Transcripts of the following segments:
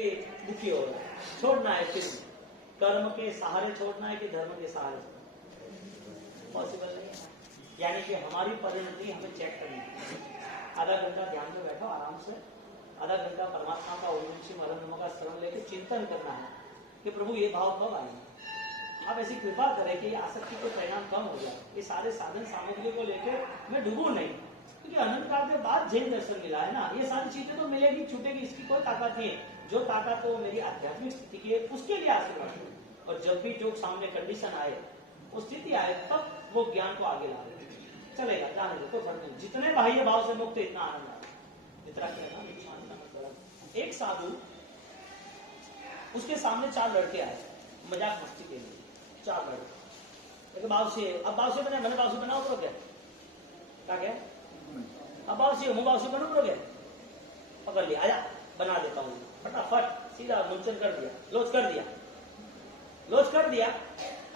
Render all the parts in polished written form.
कि दुखी हो रहा है, छोड़ना है। फिर कर्म के सहारे छोड़ना है कि धर्म के सहारे छोड़ना, पॉसिबल नहीं है। यानी कि हमारी परिणति हमें चेक करनी है। आधा घंटा ध्यान में बैठो आराम से, आधा घंटा परमात्मा का ओम शिव हर नमः का स्मरण लेके चिंतन करना है कि प्रभु ये भाव कब आएंगे। आप ऐसी कृपा करें कि आसक्ति के परिणाम कम हो जाए। ये सारे साधन सामग्री को लेकर मैं डूबू नहीं, क्योंकि अनंत काल के बाद जैन दर्शन मिला है ना। ये सारी चीजें तो मिलेगी, छूटेगी, इसकी कोई ताकत नहीं है। जो ताकत तो मेरी आध्यात्मिक स्थिति की है, उसके लिए आशीर्वाद। और जब भी जो सामने कंडीशन आए, वो स्थिति आए, तब वो ज्ञान को आगे ला रहे चलेगा, जाने दो, कोई फर्क नहीं। जितने बाह्य भाव से मुक्त इतना आनंद आए, जितना कहना एक साधु, उसके सामने 4 लड़के आए मजाक मस्ती के लिए। 4 लड़के, बावसी, अब बावसी बने, मैंने बावसी बनाओ तो क्या अब बावसी मुंह बावसी बनू तो क्या, पकड़ लिया, आजा बना देता हूँ, फटाफट सीधा मुंचन कर दिया, लोच कर दिया, लोच कर दिया।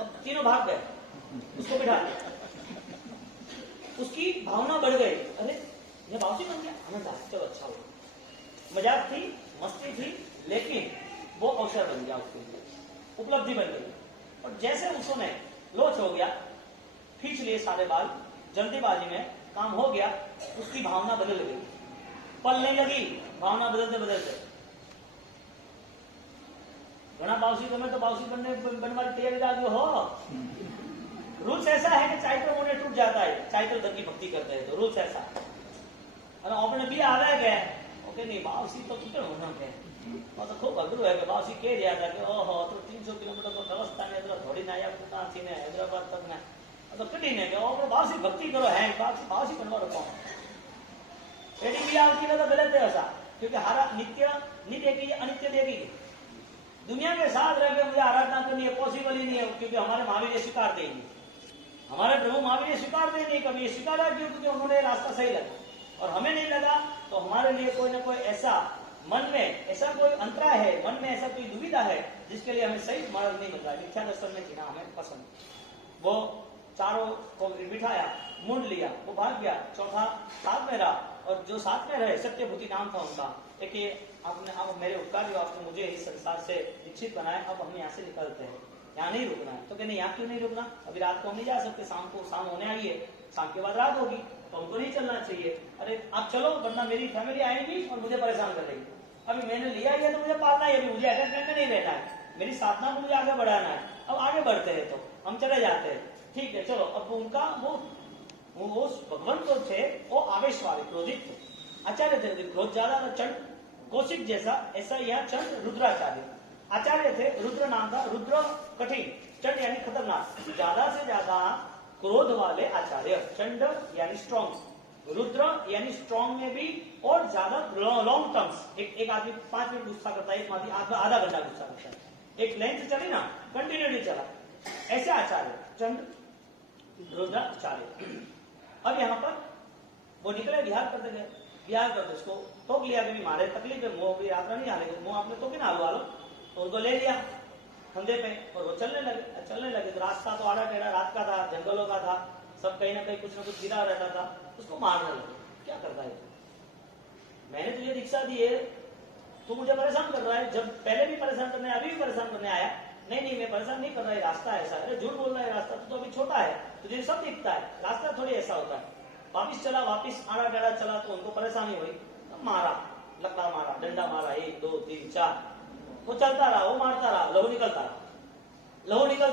अब तीनों भाग गए, उसको बिठा दिया। उसकी भावना बढ़ गई, अरे ये बावसी बन गया, आनंद आया, चलो अच्छा हो। मजाक थी, मस्ती थी, लेकिन वो अवसर बन गया उसके लिए, उपलब्धि बन गई। और जैसे उसने लोच हो गया, खींच लिए सारे बाल, जल्दीबाजी में काम हो गया, उसकी भावना बदल गई, पलने लगी भावना बदलते बदलते। घना बावसी को मैं तो बावसी बनने वाली तैयारी आगे हो। रूल्स ऐसा है कि चाहे तो मुझे टूट जाता है, चाहे तो दर की भक्ति करते हैं, तो रूल्स ऐसा है। अपने भी आ रहा है ओके नहीं बावसी तो कितने होना है, और तो खूब अघरू है कि बावसी कह दिया था कि ओहो तो 300 किलोमीटर तो व्यवस्था ने थोड़ी ना थी ने हैदराबाद तक ने तो कठिन है कि बावसी भक्ति करो है, बावसी बनवा रखो एडी भी आवती तो गलत है ऐसा, क्योंकि हरा नित्य नहीं देगी, अनित्य देगी। दुनिया के साथ रह के मुझे आराधना करनी है, पॉसिबल ही नहीं है, क्योंकि हमारे महावीर स्वीकार देंगे, हमारे प्रभु महावीर स्वीकार देंगे। कभी स्वीकार क्यों? क्योंकि उन्होंने रास्ता सही लगा और हमें नहीं लगा, तो हमारे लिए कोई ना कोई ऐसा मन में ऐसा कोई अंतराय है, मन में ऐसा कोई दुविधा है जिसके लिए हमें सही मार्ग नहीं मिल रहा है। मिथ्या दर्शन में जीना हमें पसंद। वो चारों को बिठाया, मुंड लिया, वो भाग गया, चौथा साथ में रहा, और जो साथ में रहे सत्यभूति नाम था उनका। देखिए आपने, अब मेरे उपकार जो आपने मुझे इस संसार से दीक्षित बनाया, अब हम यहाँ से निकलते हैं, यहाँ नहीं रुकना है। तो कहने यहाँ क्यों नहीं रुकना, अभी रात को हम नहीं जा सकते, शाम को शाम होने आई है, शाम के बाद रात होगी, तो हमको नहीं चलना चाहिए। अरे आप चलो, वरना मेरी फैमिली आएगी और मुझे परेशान कर देगी। अभी मैंने लिया है तो मुझे पालना है, अभी मुझे अटैचमेंट में नहीं रहना है, मेरी साधना को मुझे आगे बढ़ाना है। अब आगे बढ़ते हैं तो हम चले जाते हैं, ठीक है चलो। अब उनका वो भगवान तो थे, वो आवेश वाले क्रोधित थे, आचार्य थे, क्रोध ज्यादा था, चंड कौशिक जैसा, ऐसा यह चंड रुद्राचार्य आचार्य थे। रुद्र नाम था, रुद्र कठिन, चंड यानी खतरनाक, ज्यादा से ज्यादा क्रोध वाले आचार्य। चंड यानी स्ट्रॉन्ग, रुद्र यानी स्ट्रॉन्ग में भी और ज्यादा लॉन्ग टर्म्स। एक आदमी 5 मिनट गुस्सा करता है, एक आदमी आधा घंटा गुस्सा करता है, एक लेंथ चली ना, कंटिन्यूटी चला, ऐसे आचार्य चंड रुद्र आचार्य। अब यहाँ पर वो निकले, विहार करते गए, विहार करते उसको टोक लिया कि मारे तकलीफ है, मुंह भी यात्रा नहीं हालेगा, मुंह आपने तो ना आलो, तो उनको ले लिया कंधे पे और वो चलने लगे। तो रास्ता तो आड़ा टेढ़ा रात का था, जंगलों का था, सब कहीं ना कहीं कुछ ना कुछ गिरा रहता था, उसको मारने लगे। क्या करता है, मैंने तुझे दीक्षा दी है, तू मुझे परेशान कर रहा है, जब पहले भी परेशान करने अभी भी परेशान करने आया। नहीं मैं परेशान नहीं कर रहा है, रास्ता ऐसा है। झूठ बोल रहा है, रास्ता तो अभी छोटा है, तुझे सब दिखता है, रास्ता थोड़ी ऐसा होता है। वापिस चला, वापिस आड़ा टेढ़ा चला, तो उनको परेशानी हुई, मारा, लकड़ा मारा, डंडा मारा, 1 2 3 4, वो चलता रहा, वो मारता रहा, लहू निकलता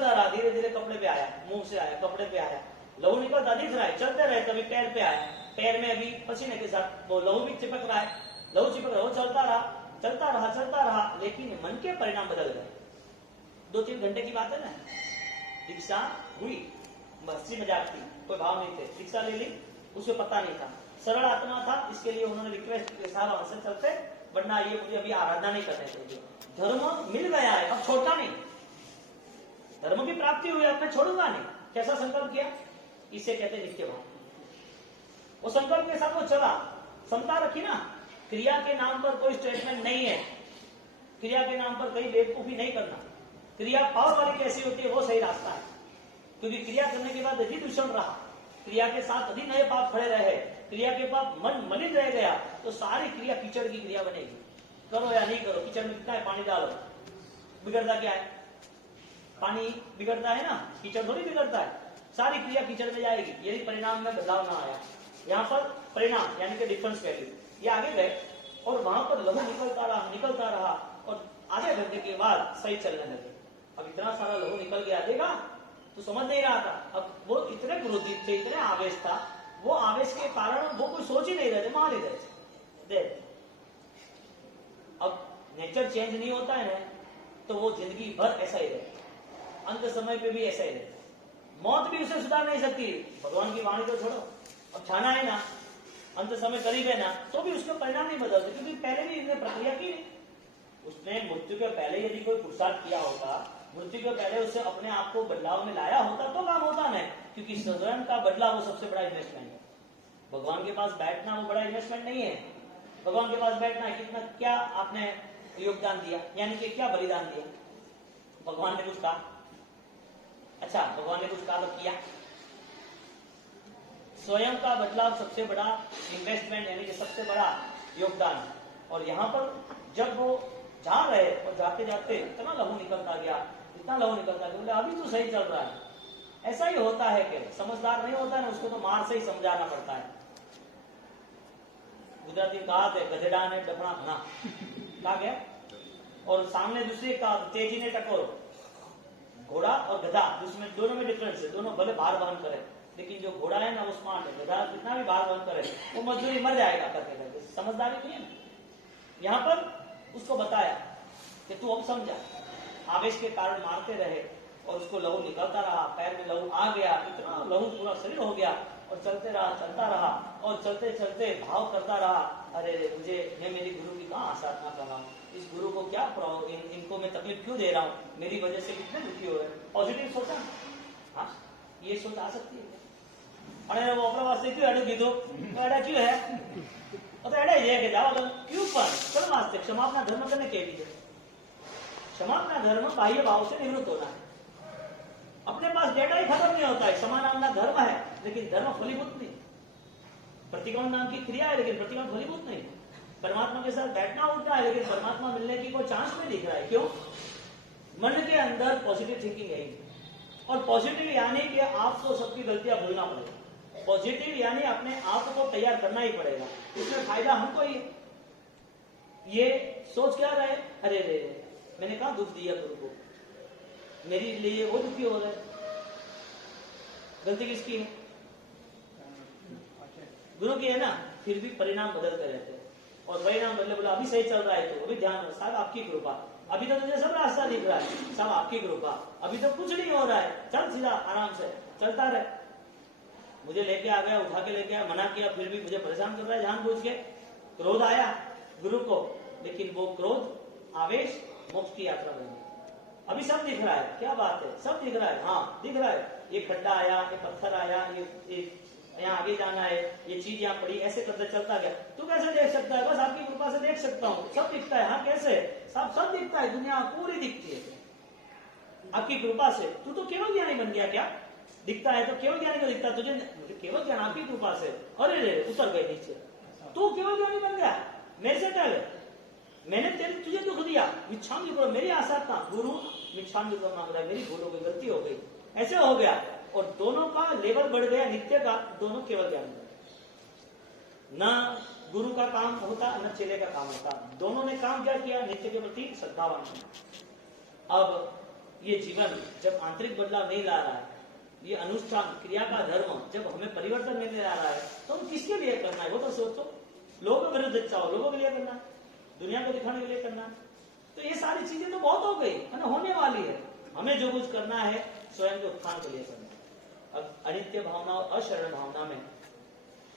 रहा, धीरे धीरे कपड़े पे आया, मुंह से आया, कपड़े पे आया, लहू निकलता दिख रहा है, चलते रहे, कभी पैर पे आया, पैर में अभी पसीने के साथ वो लहू भी चिपक रहा है, वो चलता रहा, लेकिन मन के परिणाम बदल गए। 2-3 घंटे की बात है ना, दीक्षा हुई, हंसी मजाक थी, कोई भाव नहीं थे, दीक्षा ले ली, उसे पता नहीं था, सरल आत्मा था, इसके लिए उन्होंने रिक्वेस्ट के साथ हमसे चलते, वरना ये मुझे अभी आराधना नहीं करने चाहिए। धर्म मिल गया है, अब छोड़ता नहीं, धर्म की प्राप्ति हुई, अब मैं छोड़ूंगा नहीं। कैसा संकल्प किया, इसे कहते नित्य भाव। वो संकल्प के साथ वो चला, समता रखी ना, क्रिया के नाम पर कोई स्टेटमेंट नहीं है, क्रिया के नाम पर कहीं बेवकूफी नहीं करना। क्रिया पावर वाली कैसी होती है, वो सही रास्ता है, क्योंकि क्रिया करने के बाद यदि दूषण रहा, क्रिया के साथ यदि नए पाप खड़े रहे, क्रिया के पाप मन मलिन रह गया, तो सारी क्रिया कीचड़ की क्रिया बनेगी। करो या नहीं करो, किचन में कितना है पानी डालो, बिगड़ता क्या है? पानी बिगड़ता है ना, कीचड़ थोड़ी बिगड़ता है। सारी क्रिया कीचड़ में जाएगी यदि परिणाम में बदलाव ना आया। यहाँ पर परिणाम यानी कि डिफरेंस वैल्यू, ये आगे गए और वहां पर लहू निकलता रहा और आधे घंटे के बाद सही चलने लगे। अब इतना सारा लहू निकल गया, देगा तो समझ नहीं रहा था। अब वो इतने क्रोधित थे, इतने आवेश था, वो आवेश के कारण वो कोई सोच ही नहीं रहे थे, मान ही रहे थे। अब नेचर चेंज नहीं होता है ना, तो वो जिंदगी भर ऐसा ही रहे, अंत समय पे भी ऐसा ही रहे। मौत भी उसे सुधार नहीं सकती। भगवान की वाणी तो छोड़ो, अब छाना है ना, अंत समय करीब है ना, तो भी उसका परिणाम नहीं बदलते, क्योंकि पहले भी इसने प्रक्रिया की। उसने मृत्यु के पहले यदि कोई पुरुषार्थ किया होता, मृत्यु के पहले उससे अपने आप को बदलाव में लाया होता तो काम होता ना, क्योंकि स्वयं का बदलाव वो सबसे बड़ा इन्वेस्टमेंट है। भगवान के पास बैठना वो बड़ा इन्वेस्टमेंट नहीं है। भगवान के पास बैठना है, कितना क्या आपने योगदान दिया, यानी कि क्या बलिदान दिया। भगवान ने कुछ कहा, अच्छा भगवान ने कुछ कहा तो किया। स्वयं का बदलाव सबसे बड़ा इन्वेस्टमेंट यानी कि सबसे बड़ा योगदान। और यहाँ पर जब वो जा रहे और जाते जाते इतना लहू निकलता गया, इतना लहू निकलता गया, बोले अभी तो सही चल रहा है। ऐसा ही होता है कि समझदार नहीं होता है ना, उसको तो मार से ही समझाना पड़ता है। गुजराती कहा थे, गधेड़ा ने डपना भना, कहा गया। और सामने दूसरी कहा, तेजी ने टकोर। घोड़ा और गधा, उसमें दोनों में डिफरेंस है। दोनों भले भार वहन करे, लेकिन जो घोड़ा है ना वो स्मार्ट है। गधा कितना भी भार वहन करे वो मजदूरी मर जाएगा करके करके, समझदारी नहीं है ना। यहाँ पर उसको बताया कि तू अब समझा, आवेश के कारण मारते रहे और उसको लहू निकलता रहा, पैर में लहू आ गया, इतना लहू पूरा शरीर हो गया और चलते रहा, चलता रहा और चलते चलते भाव करता रहा, अरे मुझे, मैं मेरी गुरु की कहाँ आसाधना कर रहा हूँ, इस गुरु को क्या इनको मैं तकलीफ क्यों दे रहा हूँ, मेरी वजह से कितने दुखी हो रहे। पॉजिटिव सोचा, हाँ ये सोच आ सकती है। अरे वो अपने वास्ते क्यों अड़े कीधो, अड़ा क्यों है, तो अड़े ये के जाओ क्यों, पर चल वास्ते क्षमा अपना धर्म करने के लिए, क्षमा अपना धर्म बाह्य भाव से निवृत्त होना है। अपने पास डेटा ही खत्म नहीं होता है। क्षमा नाम का धर्म है, लेकिन धर्म फलीभूत नहीं। प्रतिक्रमण नाम की क्रिया है, लेकिन प्रतिक्रमण फलीभूत नहीं। परमात्मा के साथ बैठना उठना है, लेकिन परमात्मा मिलने की कोई चांस नहीं दिख रहा है। क्यों? मन के अंदर पॉजिटिव थिंकिंग है, और पॉजिटिव यानी कि आपको सबकी गलतियां भूलना पड़ेगा। पॉजिटिव यानी अपने आप को तैयार करना ही पड़ेगा, इसमें फायदा हमको ही। ये सोच क्या रहे, अरे रे मैंने कहा दुख दिया गुरु को, मेरे लिए वो दुखी हो रहे, गलती किसकी है? गुरु की है ना। फिर भी परिणाम बदलते रहते हैं, और परिणाम बदले बोला अभी सही चल रहा है तो अभी ध्यान रखो साहब, आपकी कृपा, अभी तो तुझे सब रास्ता दिख रहा है, सब आपकी कृपा, अभी तो कुछ नहीं हो रहा है, चल सीधा आराम से चलता रहे। मुझे लेके आ गया, उठा के लेके आया, मना किया, फिर भी मुझे परेशान कर रहा है जानबूझ के। क्रोध आया गुरु को, लेकिन वो क्रोध आवेश मोक्ष की यात्रा बनी। अभी सब दिख रहा है, क्या बात है, सब दिख रहा है, हाँ दिख रहा है, ये खड्डा आया, ये पत्थर आया, ये यहाँ आगे जाना है, ये चीज यहाँ पड़ी, ऐसे करते चलता गया। तू कैसे देख सकता है? बस आपकी कृपा से देख सकता हूँ, सब दिखता है। हाँ कैसे? सब दिखता है, दुनिया पूरी दिखती है आपकी कृपा से। तू तो केवल ज्ञानी बन गया क्या? दिखता है तो केवल ज्ञानी को दिखता, तुझे मुझे केवल ज्ञान आपकी कृपा से। अरे रे उतर गए नीचे, तू केवल ज्ञानी बन गया मेरे से पहले। मैंने तुझे दुख दिया, मिच्छाम जो मेरी आशा था, गुरु मिच्छाम जो मांग रहा है, मेरी भूल हो गई, गलती हो गई, ऐसे हो गया। और दोनों का लेवल बढ़ गया, नित्य का, दोनों केवल ज्ञान। न गुरु का काम होता न चेले का काम होता, दोनों ने काम क्या किया? नित्य के प्रति श्रद्धावान। अब ये जीवन जब आंतरिक बदलाव नहीं ला रहा है, ये अनुष्ठान क्रिया का धर्म जब हमें परिवर्तन नहीं ला रहा है, तो हम किसके लिए करना है? वो तो सोचो। लोगों के विरुद्ध चाहो, लोगों के लिए करना, दुनिया को दिखाने के लिए करना। तो ये सारी चीजें तो बहुत हो गई है ना, होने वाली है। हमें जो कुछ करना है स्वयं के उत्थान के लिए करना। अब अनित्य भावना और अशरण भावना में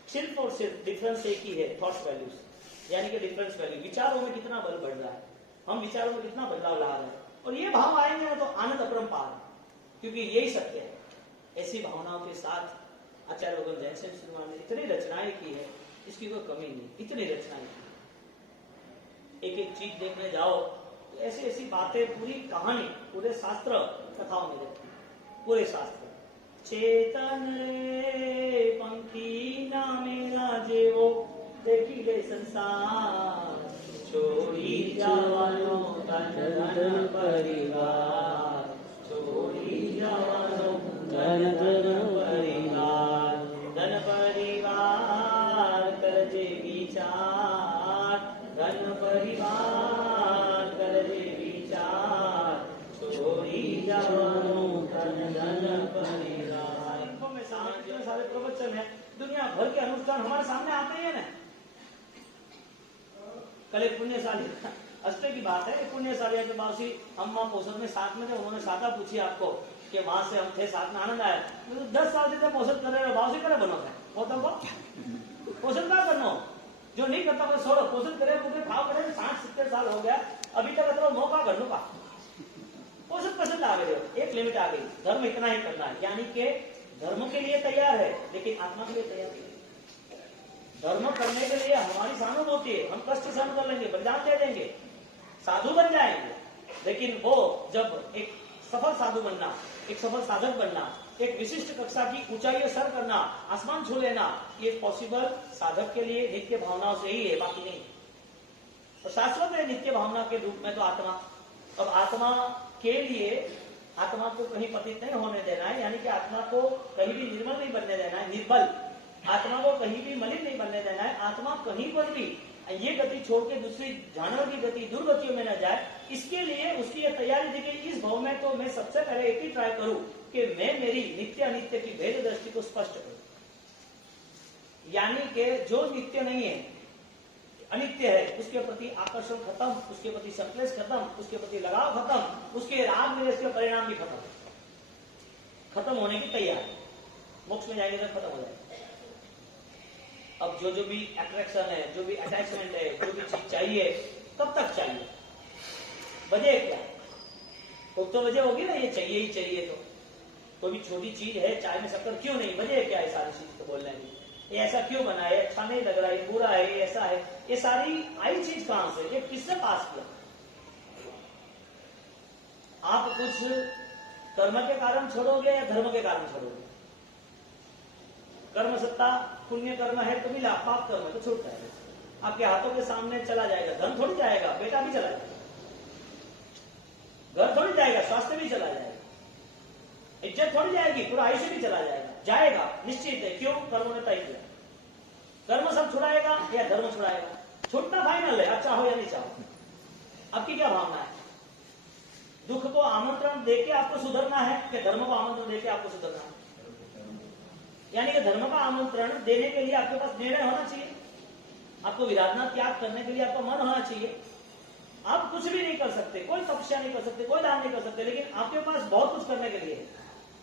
सिर्फ और सिर्फ डिफरेंस एक ही है, थॉट्स वैल्यूज, यानी कि डिफरेंस वैल्यू, विचारों में कितना बल बढ़ रहा है, हम विचारों में कितना बदलाव ला रहे हैं। और ये भाव आएंगे ना तो आनंद अपरंपार है, क्योंकि यही सत्य है। ऐसी भावनाओं के साथ आचार्य भगवान जैन सिंह सुरवार ने इतनी रचनाएं की है, इसकी कोई कमी नहीं, इतनी रचनाएं की। एक एक चीज देखने जाओ तो ऐसी ऐसी बातें, पूरी कहानी, पूरे शास्त्र कथाओं में देखते हैं, पूरे शास्त्र। चेतन रे पंखी ना मेला जेवो देखी ले संसार, છોડી જવાનો ધન ધન પરિવાર, છોડી જવાનો ધન ધન પરિવાર, ધન પરિવાર કરજે વિચાર, ધન પરિવાર કરજે વિચાર, છોડી જવાનો ધन धन परिवार। में सारे प्रवचन है, दुनिया भर के अनुष्ठान हमारे सामने आते हैं ना। कल एक पुण्यशाली अष्टे की बात है, पुण्यशाली के बासी अम्मा पोषण में साथ में थे, उन्होंने सादा पूछी आपको कि वहां से हम थे, साथ में आनंद आया। तो 10 साल से पोषण कर रहे हो, बासी करे बनो है वो तो पोषण क्या करना हो, जो नहीं करता वो छोड़ो, पोषण करे मुझे भाव करे 60-70 साल हो गया, अभी तक मतलब मौका कर लो का पोषण पसंद आ गए हो, एक लिमिट आ गई, धर्म इतना ही करना है, यानी कि धर्म के लिए तैयार है लेकिन आत्मा के लिए तैयार नहीं। धर्म करने के लिए हमारी सहानुभूति है, हम कष्ट सहन कर लेंगे, बलिदान दे देंगे, साधु बन जाएंगे, लेकिन वो जब एक सफल साधु बनना, एक सफल साधक बनना, एक विशिष्ट कक्षा की ऊंचाई सर करना, आसमान छू लेना, ये पॉसिबल साधक के लिए नित्य भावनाओं से ही है, बाकी नहीं। तो शाश्वत है नित्य भावना के रूप में तो आत्मा। अब आत्मा के लिए आत्मा को कहीं पतित नहीं होने देना है, यानी कि आत्मा को कहीं भी निर्मल नहीं बनने देना है, निर्बल आत्मा को कहीं भी मलिन नहीं बनने देना है। आत्मा कहीं पर भी ये गति छोड़ के दूसरी जानवर की गति दुर्गतियों में न जाए, इसके लिए उसकी ये तैयारी थी कि इस भाव में तो मैं सबसे पहले एक ही ट्राई करूं कि मैं मेरी नित्य अनित्य की भेद दृष्टि को स्पष्ट करूं, यानी कि जो नित्य नहीं है, अनित्य है, उसके प्रति आकर्षण खत्म, उसके प्रति संक्लेश खत्म, उसके प्रति लगाव खत्म, उसके राग में इसके परिणाम भी खत्म होने की तैयारी, मोक्ष में जाएंगे तो खत्म हो जाएगा। अब जो भी अट्रैक्शन है, जो भी अटैचमेंट है, जो भी चीज चाहिए, कब तक चाहिए, वजह क्या, तो वजह होगी ना, ये चाहिए ही चाहिए। तो कोई भी छोटी चीज है, चाय में शक्कर क्यों नहीं, वजह क्या है सारी चीज को बोलने की, ये ऐसा क्यों बना है, अच्छा नहीं लग रहा है, बुरा है, ये ऐसा है, ये सारी आई चीज कहां से, ये किसने पास किया? आप कुछ कर्म के कारण छोड़ोगे या धर्म के कारण छोड़ोगे? कर्म सत्ता, पुण्य कर्म है तो मिला, पाप कर्म है तो छूट जाएगा, आपके हाथों के सामने चला जाएगा, धन थोड़ी जाएगा, बेटा भी चला जाएगा, घर थोड़ी जाएगा, स्वास्थ्य भी चला जाएगा, इज्जत थोड़ी जाएगी, पूरा आयुष्य भी चला जाएगा, निश्चित है। क्यों? कर्म ने तय किया। कर्म सब छुड़ाएगा या धर्म छुड़ाएगा? छूटना फाइनल है, आप चाहो या नहीं चाहो। आपकी क्या भावना है? दुख को आमंत्रण देके आपको सुधरना है कि धर्म को आमंत्रण देके आपको सुधरना है? यानी कि धर्म का आमंत्रण देने के लिए आपके पास निर्णय होना चाहिए, आपको विराधना त्याग करने के लिए आपका मन होना चाहिए। आप कुछ भी नहीं कर सकते, कोई तपस्या नहीं कर सकते, कोई दान नहीं कर सकते, लेकिन आपके पास बहुत कुछ करने के लिए है,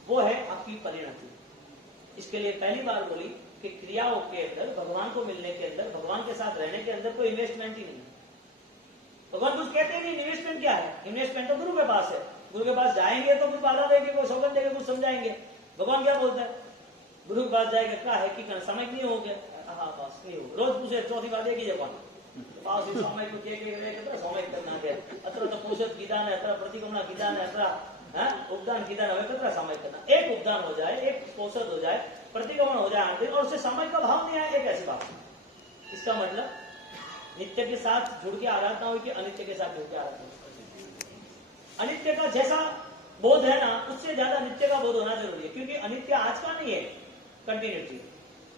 वो है आपकी परिणति। इसके लिए पहली बार बोली कि क्रियाओं के अंदर, भगवान को मिलने के अंदर, भगवान के साथ रहने के अंदर कोई इन्वेस्टमेंट ही नहीं है। भगवान कुछ कहते ही नहीं, इन्वेस्टमेंट क्या है? इन्वेस्टमेंट तो गुरु के पास है, गुरु के पास जाएंगे तो कुछ बाधा देंगे, कोई सौगंध देंगे, कुछ समझाएंगे। भगवान क्या बोलते हैं? गुरु के पास जाएगा, क्या है कि समय नहीं हो गया, हाँ बस नहीं हो, रोज पूछे, चौथी बार देखी जब समय को समय करना है, अत्र तो पोषक किदान है, अत्र प्रतिक्रमण किदान है, अत्र उपदान किदान है, कितना समय करना, एक उपदान हो जाए, एक पोषक हो जाए, प्रतिक्रमण हो जाए और उससे समय का भाव नहीं आए, एक ऐसी बात। इसका मतलब नित्य के साथ जुड़ के आराधना हुई कि अनित्य के साथ जुड़ के आराधना? अनित्य का जैसा बोध है ना, उससे ज्यादा नित्य का बोध होना जरूरी है, क्योंकि अनित्य आज का नहीं है, कंटिन्यूटी।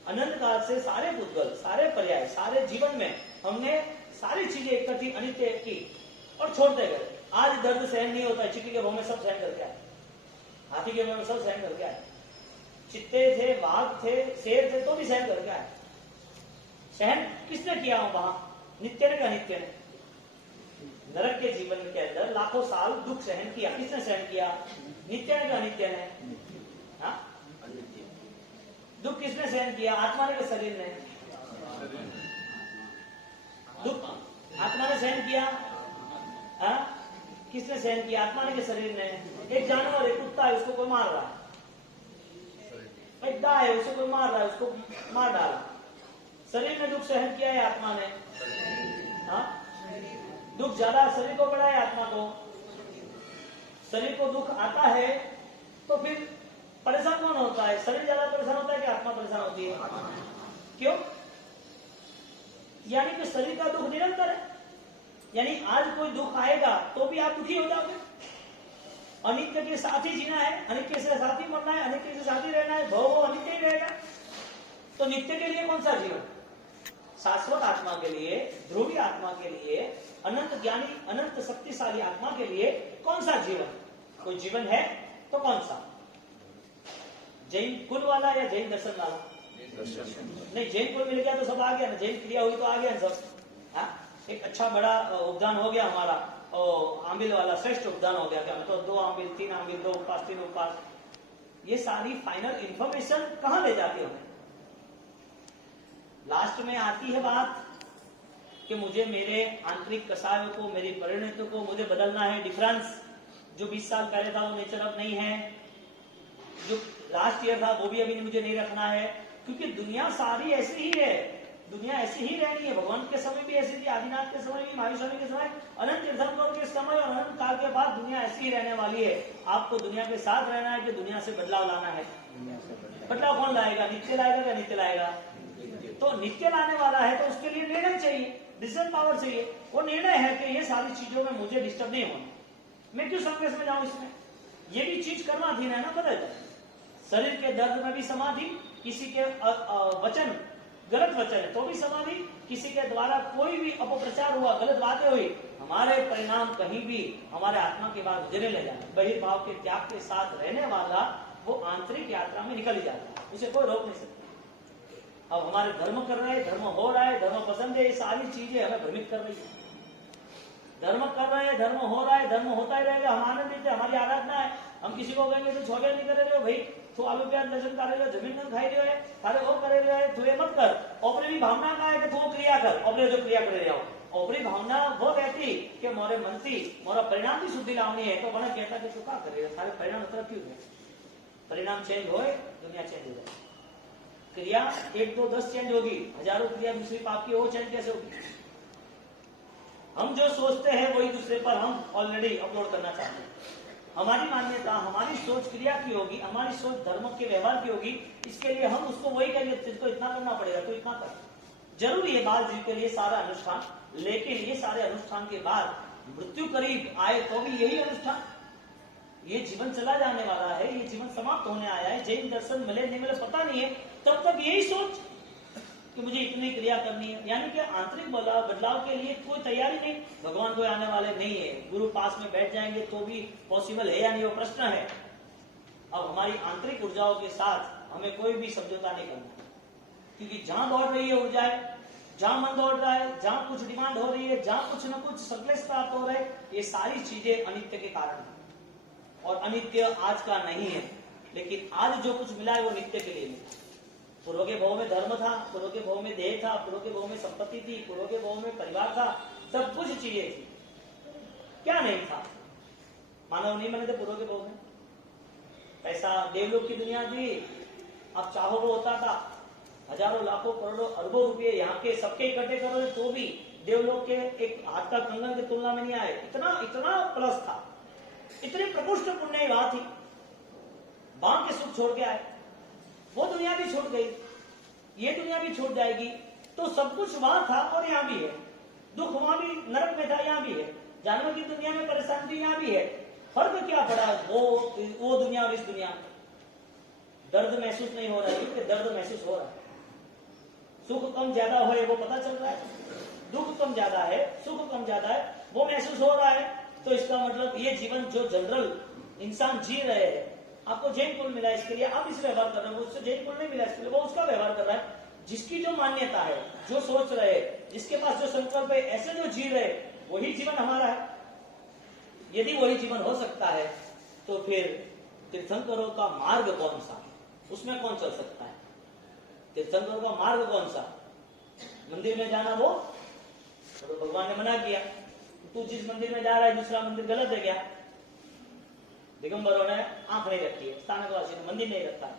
अनंत काल से सारे पुद्गल, सारे पर्याय, सारे जीवन में हमने सारी चीजें इकट्ठी अनित्य की और छोड़ते गए। आज दर्द सहन नहीं होता है, चींटी के भाव में सब सहन करके आए, हाथी के भाव में सब सहन करके आए, चित्ते थे, बाघ थे, शेर थे, तो भी सहन करके आए। सहन किसने किया वहां? नित्य ने? अनित्य ने? नरक के जीवन के अंदर लाखों साल दुख सहन किया, किसने सहन किया? नित्य ने? अनित्य ने? हाँ, दुख किसने सहन किया? आत्मा ने? शरीर ने? दुख आत्मा ने सहन किया। हाँ, किसने सहन किया? आत्मा ने? शरीर ने? एक जानवर है, कुत्ता है, उसको कोई मार रहा है, एक गाय है, उसको कोई मार रहा है, उसको मार डाला। शरीर ने दुख सहन किया है, आत्मा ने? हाँ, दुख ज्यादा शरीर को पड़ा है, आत्मा को? शरीर को दुख आता है तो फिर परेशान कौन होता है? शरीर ज्यादा परेशान होता है कि आत्मा परेशान होती है? क्यों? यानी कि शरीर का दुख निरंतर है, यानी आज कोई दुख आएगा तो भी आप दुखी हो जाओगे। अनित्य के साथ ही जीना है, अनित्य से साथ ही मरना है, अनित्य के साथ ही रहना है, भव अनित्य ही रहेगा। तो नित्य के लिए कौन सा जीवन? शाश्वत आत्मा के लिए, ध्रुवी आत्मा के लिए, अनंत ज्ञानी, अनंत शक्तिशाली आत्मा के लिए कौन सा जीवन? कोई जीवन है तो कौन सा? जैन कुल वाला या जैन दर्शन वाला? नहीं, जैन कुल मिल गया तो सब आ गया ना, जैन क्रिया हुई तो आ गया सब। हाँ, एक अच्छा बड़ा उपदान हो गया हमारा, और आंबिल वाला श्रेष्ठ उपदान हो गया। क्या मतलब 2 आंबिल, 3 आंबिल, 2 उपवास, 3 उपवास। ये सारी फाइनल इंफॉर्मेशन कहां ले जाती है हमें? लास्ट में आती है बात कि मुझे मेरे आंतरिक कसायों को, मेरी परिणतियों को मुझे बदलना है। डिफरेंस जो 20 साल पहले था वो नेचर अब नहीं है, जो लास्ट ईयर था वो भी अभी मुझे नहीं रखना है, क्योंकि दुनिया सारी ऐसी ही है, दुनिया ऐसी ही रहनी है। भगवान के समय भी ऐसी थी, आदिनाथ के समय भी, महावीर स्वामी के समय, अनंत तीर्थंकर के समय और अनंत काल के बाद दुनिया ऐसी ही रहने वाली है। आपको दुनिया के साथ रहना है कि दुनिया से बदलाव लाना है? बदलाव कौन लाएगा? नित्य लाएगा या नित्य लाएगा? तो नित्य लाने वाला है तो उसके लिए निर्णय चाहिए, डिसीजन पावर चाहिए। वो निर्णय है कि ये सारी चीजों में मुझे डिस्टर्ब नहीं होना, मैं क्यों संघर्ष में जाऊं इसमें? ये भी चीज कर्माधीन है ना, बदल जाए। शरीर के दर्द में भी समाधि, किसी के वचन गलत वचन है तो भी समाधि, किसी के द्वारा कोई भी अपप्रचार हुआ, गलत बातें हुई, हमारे परिणाम कहीं भी हमारे आत्मा के बाद गुजरे ले जाए। बहिर्भाव के त्याग के साथ रहने वाला वो आंतरिक यात्रा में निकल ही जाता है, उसे कोई रोक नहीं सकता। अब हमारे धर्म कर रहे हैं, धर्म हो रहा है, धर्म पसंद है, ये सारी चीजें हमें भ्रमित कर रही है। धर्म कर रहे हैं, धर्म हो रहा है, धर्म होता ही रहेगा, हम आनंदित है, हमारी आराधना है। हम किसी को कहेंगे तो छोटे नहीं करे रहे हो भाई, तो आलू प्याज लहसुन खा रहे हो, जमीन में खाई रहे हो, थारे वो करे रहे है, तो ये मत कर। ओपरी भी भावना का है कि तू क्रिया कर, ओपरी जो क्रिया कर रहे हो। ओपरी भावना वो कहती कि मोरे मनती मोरा परिणाम की शुद्धि लावनी है, तो बना कहता कि तू क्या कर रहे हो, सारे परिणाम उतर क्यों है? परिणाम चेंज हो, दुनिया चेंज हो जाए। क्रिया 1, 2, 10 चेंज होगी, हजारों क्रिया दूसरी पाप की, वो चेंज कैसे होगी? हम जो सोचते हैं वही दूसरे पर हम ऑलरेडी अपलोड करना चाहते हैं। हमारी मान्यता, हमारी सोच क्रिया की होगी, हमारी सोच धर्म के व्यवहार की होगी, इसके लिए हम उसको वही कहेंगे, तुझको इतना करना पड़ेगा तो इतना कर। जरूरी है बाल जीव के लिए सारा अनुष्ठान, लेकिन ये सारे अनुष्ठान के बाद मृत्यु करीब आए तो भी यही अनुष्ठान, ये जीवन चला जाने वाला है, ये जीवन समाप्त होने आया है, जैन दर्शन मिले नहीं मिले पता नहीं है, तब तक यही सोच कि मुझे इतनी क्रिया करनी है। यानी कि आंतरिक बदलाव के लिए कोई तैयारी नहीं, भगवान कोई आने वाले नहीं है, गुरु पास में बैठ जाएंगे तो भी पॉसिबल है या नहीं, वो प्रश्न है। अब हमारी आंतरिक ऊर्जाओं के साथ हमें कोई भी समझौता नहीं करना, क्योंकि जहां दौड़ रही है ऊर्जाएं, जहां मन दौड़ रहा है, जहां कुछ डिमांड हो रही है, जहां कुछ न कुछ संक्लेश प्राप्त हो रहे, ये सारी चीजें अनित्य के कारण है। और अनित्य आज का नहीं है, लेकिन आज जो कुछ मिला है वो नित्य के लिए मिला। पूर्व के भाव में धर्म था, पूर्व के भाव में देह था, पूर्व के भाव में संपत्ति थी, पूर्व के भाव में परिवार था, सब कुछ चीजें थी। क्या नहीं था? मानव नहीं बने थे पूर्व के भाव में। पैसा देवलोक की दुनिया थी, अब चाहो वो होता था, हजारों लाखों करोड़ों अरबों रुपये यहाँ के सबके इकट्ठे करोगे तो भी देवलोक के एक हाथ का कंगन की तुलना में नहीं आए। इतना इतना प्लस था, इतनी प्रकृष्ट पुण्य बात थी। बांध के सुख छोड़ के आए, वो दुनिया भी छूट गई, ये दुनिया भी छूट जाएगी, तो सब कुछ वहां था और यहाँ भी है। दुख वहां भी नरक में था, यहाँ भी है। जानवर की दुनिया में परेशानी यहाँ भी है। फर्क क्या पड़ा वो दुनिया और इस दुनिया? दर्द महसूस नहीं हो रहा है, क्योंकि दर्द महसूस हो रहा है। सुख कम ज्यादा हो वो पता चल रहा है, दुख कम ज्यादा है, सुख कम ज्यादा है, वो महसूस हो रहा है। तो इसका मतलब ये जीवन जो जनरल इंसान जी रहे हैं, आपको जैन कुल मिला इसके लिए आप इस व्यवहार कर रहे हो, उससे जैन कुल नहीं मिला इसके लिए वो उसका व्यवहार कर रहा है। जिसकी जो मान्यता है, जो सोच रहे, जिसके पास जो संकल्प है, ऐसे जो जी रहे, वही जीवन हमारा है। यदि वही जीवन हो सकता है तो फिर तीर्थंकरों का मार्ग कौन सा, उसमें कौन चल सकता है? तीर्थंकरों का मार्ग कौन सा? मंदिर में जाना वो तो भगवान ने मना किया, तू जिस मंदिर में जा रहा है दूसरा मंदिर गलत है क्या? दिगंबरों ने आंख नहीं रखी है, स्थानकवासी ने मंदिर नहीं रखा है।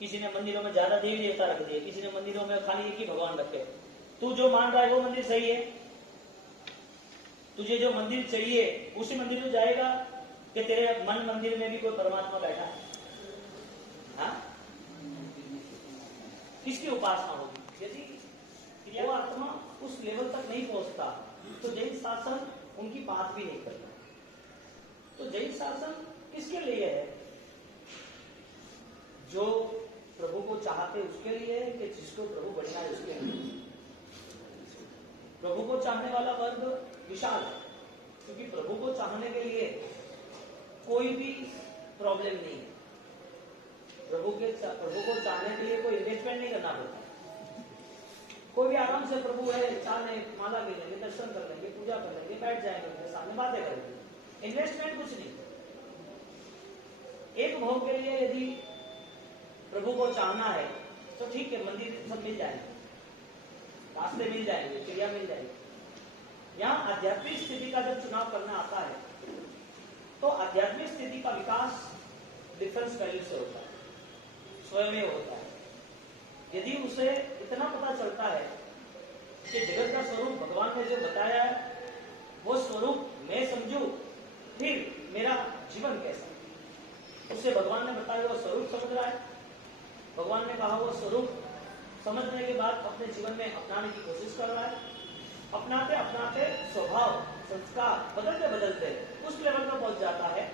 किसी ने मंदिरों में ज्यादा देवी देवता रख दिए, किसी ने मंदिरों में खाली एक ही भगवान रखे। तू जो मान रहा है वो मंदिर सही है, तुझे जो मंदिर चाहिए उसी मंदिर में जाएगा कि तेरे मन मंदिर में भी कोई परमात्मा बैठा है? हाँ? किसकी उपासना होगी? यदि वो आत्मा उस लेवल तक नहीं पहुंचता तो जैन शासन उनकी बात भी नहीं करता। तो जैन शासन किसके लिए है? जो प्रभु को चाहते उसके लिए है कि जिसको प्रभु बनना है उसके लिए? प्रभु को चाहने वाला वर्ग विशाल है, क्योंकि प्रभु को चाहने के लिए कोई भी प्रॉब्लम नहीं है। प्रभु को चाहने के लिए कोई इन्वेस्टमेंट नहीं करना पड़ता। कोई भी आराम से प्रभु है चाहने माला ले लेंगे, दर्शन कर लेंगे, पूजा कर लेंगे, बैठ जाएंगे, उनके सामने बातें करेंगे। इन्वेस्टमेंट कुछ नहीं। एक भोग के लिए यदि प्रभु को चाहना है तो ठीक है, मंदिर सब मिल जाएंगे, रास्ते मिल जाएंगे, चिड़िया मिल जाएगी। यहाँ आध्यात्मिक स्थिति का जब चुनाव करना आता है तो आध्यात्मिक स्थिति का विकास डिफरेंस वैल्यू से होता है, स्वयं होता है। यदि उसे इतना पता चलता है कि जगत का स्वरूप भगवान ने जो बताया है वो स्वरूप मैं समझूं, फिर मेरा जीवन कैसा, उसे भगवान ने बताया वो स्वरूप समझ रहा है, भगवान ने कहा वो स्वरूप समझने के बाद अपने जीवन में अपनाने की कोशिश कर रहा है। अपनाते अपनाते स्वभाव संस्कार बदलते बदलते उस लेवल पर पहुंच जाता है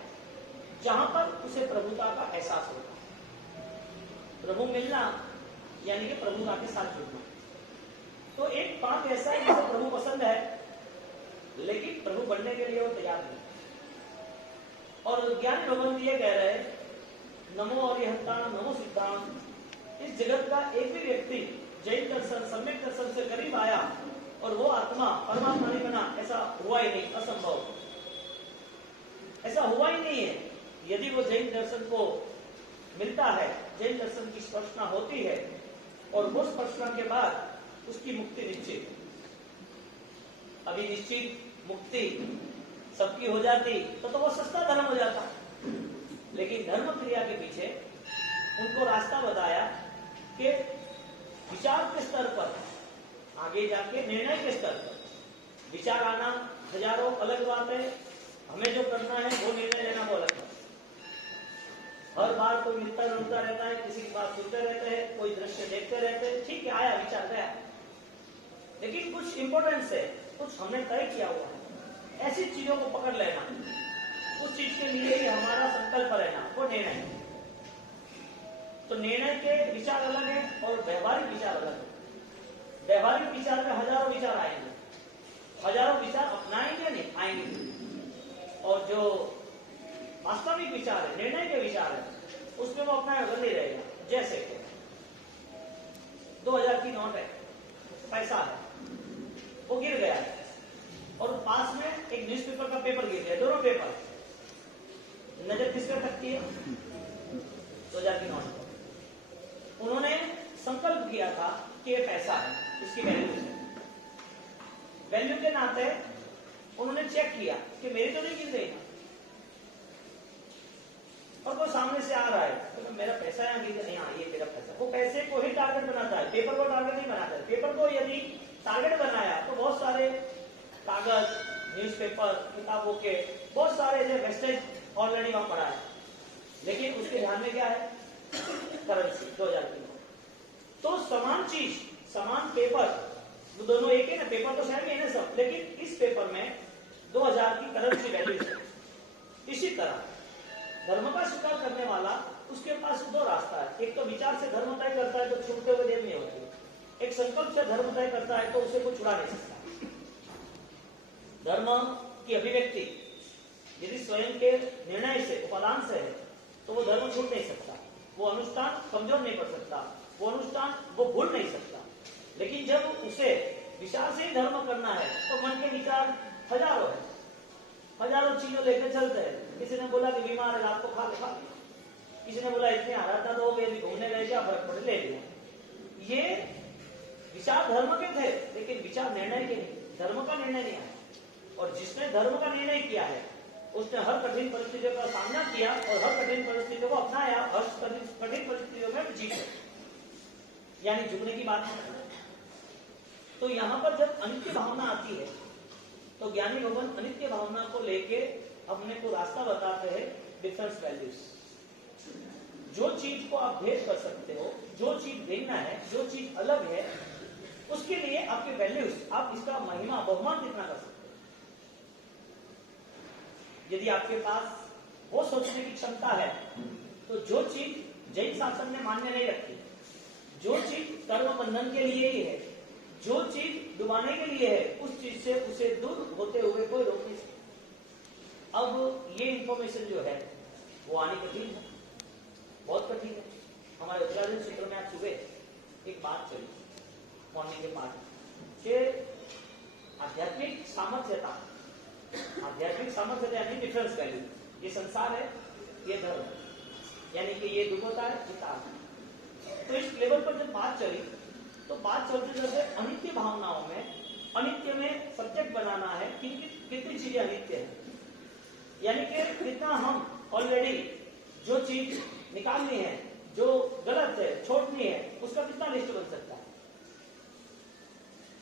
जहां पर उसे प्रभुता का एहसास होता है। प्रभु मिलना यानी कि प्रभुता के साथ जुड़ना। तो एक बात ऐसा है जिसे प्रभु पसंद है, लेकिन प्रभु बनने के लिए वो तैयार नहीं। और ज्ञानी भगवंत ये कह रहे हैं, नमो अरिहंता नमो सिद्धांत, इस जगत का एक भी व्यक्ति जैन दर्शन सम्यक दर्शन से करीब आया और वो आत्मा परमात्मा नहीं बना, ऐसा हुआ ही नहीं, असंभव, ऐसा हुआ ही नहीं है। यदि वो जैन दर्शन को मिलता है, जैन दर्शन की स्पर्शना होती है और वो स्पर्शना के बाद उसकी मुक्ति निश्चित। अभी निश्चित मुक्ति सबकी हो जाती तो वो सस्ता धर्म हो जाता, लेकिन धर्म क्रिया के पीछे उनको रास्ता बताया कि विचार के स्तर पर आगे जाके निर्णय के स्तर पर विचार आना हजारों अलग बात है, हमें जो करना है वो निर्णय लेना वो अलग बात। हर बार कोई मिलता जुलता रहता है, किसी की बात सुनते रहते हैं, कोई दृश्य देखते रहते हैं, ठीक है आया विचार गया, लेकिन कुछ इंपॉर्टेंस है, कुछ हमने तय किया हुआ है, ऐसी चीजों को पकड़ लेना, उस चीज के लिए ही हमारा संकल्प रहना, वो निर्णय। तो निर्णय के विचार अलग है और व्यवहारिक विचार अलग है। व्यवहारिक विचार में हजारों विचार आएंगे, हजारों विचार अपनाएंगे नहीं आएंगे, और जो वास्तविक विचार है, निर्णय के विचार है, उसमें वो अपना बदल ही रहेगा। जैसे 2000 की नोट है, पैसा है, वो गिर गया है और पास में एक न्यूज़पेपर का पेपर गिर गया, दोनों पेपर, नजर किस पे रखती है? 2000 की नोट। उन्होंने संकल्प किया था कि ये पैसा है, इसकी वैल्यू है, वैल्यू के नाते उन्होंने चेक किया कि मेरी तो नहीं गिर गई, और वो सामने से आ रहा है तो मेरा पैसा यहाँ गिर गया, हाँ ये मेरा पैसा। वो पैसे को ही टारगेट बनाता है, पेपर को टारगेट नहीं बनाता है। पेपर को यदि टारगेट बनाया तो बहुत सारे कागज, न्यूज़पेपर, किताबों के बहुत सारे जो वेस्टेज ऑलरेडी वहां पड़ा है, लेकिन उसके ध्यान में क्या है? करेंसी 2000 की। तो समान चीज, समान पेपर, वो दोनों एक है ना, पेपर तो सेम है ना सब, लेकिन इस पेपर में 2000 की करेंसी वैल्यू है। इसी तरह धर्म का स्वीकार करने वाला, उसके पास दो रास्ता है, एक तो विचार से धर्म तय करता है तो छूटते हुए देर नहीं होती, एक संकल्प से धर्म तय करता है तो उसे कोई छुड़ा नहीं सकता। धर्म की अभिव्यक्ति यदि स्वयं के निर्णय से, उपादान से है तो वो धर्म छूट नहीं सकता, वो अनुष्ठान कमजोर नहीं पड़ सकता, वो अनुष्ठान वो भूल नहीं सकता। लेकिन जब उसे विचार से ही धर्म करना है तो मन के विचार हजारों है, हजारों चीजों लेकर चलते हैं। किसी ने बोला कि बीमार है, रात को खा ले, किसी ने बोला इतनी आराधना तो हो गई, घूमने गए, क्या फर्क पड़े, ले लिया। ये विचार धर्म के थे, लेकिन विचार निर्णय के नहीं, धर्म का निर्णय नहीं आया। और जिसने धर्म का निर्णय किया है उसने हर कठिन परिस्थितियों का सामना किया और हर कठिन परिस्थितियों को अपनाया, हर कठिन परिस्थितियों में जीत गए, यानी झुकने की बात नहीं। तो यहाँ पर जब अनित्य भावना आती है तो ज्ञानी भगवान अनित्य भावना को लेके अपने को रास्ता बताते हैं, डिफरेंस वैल्यूज। जो चीज को आप भेद कर सकते हो, जो चीज भिन्न है, जो चीज अलग है, उसके लिए आपके वैल्यूज, आप इसका महिमा बहुमान कितना कर सकते हैं। यदि आपके पास वो सोचने की क्षमता है तो जो चीज जैन शासन ने मान्य नहीं रखी, जो चीज कर्म बंधन के लिए ही है, जो चीज डुबाने के लिए है, उस चीज से उसे दूर होते हुए कोई रोक नहीं सकता। अब ये इंफॉर्मेशन जो है वो आनी कठिन है, बहुत कठिन है। हमारे उत्तराधीन सूत्र में आज सुबह एक बात चली मॉर्निंग के पाठ के आध्यात्मिक सामर्थ्यता, आध्यात्मिक सामर्थ्यता यानी डिफरेंस वैल्यू, ये संसार है, ये धर्म है, यानी कि ये दुख होता है, ये ताप है। तो इस लेवल पर जब बात चली तो बात चलते चलते अनित्य भावनाओं में, अनित्य में सब्जेक्ट बनाना है कि कितनी चीजें अनित्य है, यानी कि कितना हम ऑलरेडी जो चीज निकालनी है, जो गलत है, छोड़नी है, उसका कितना लिस्ट बन सकता है।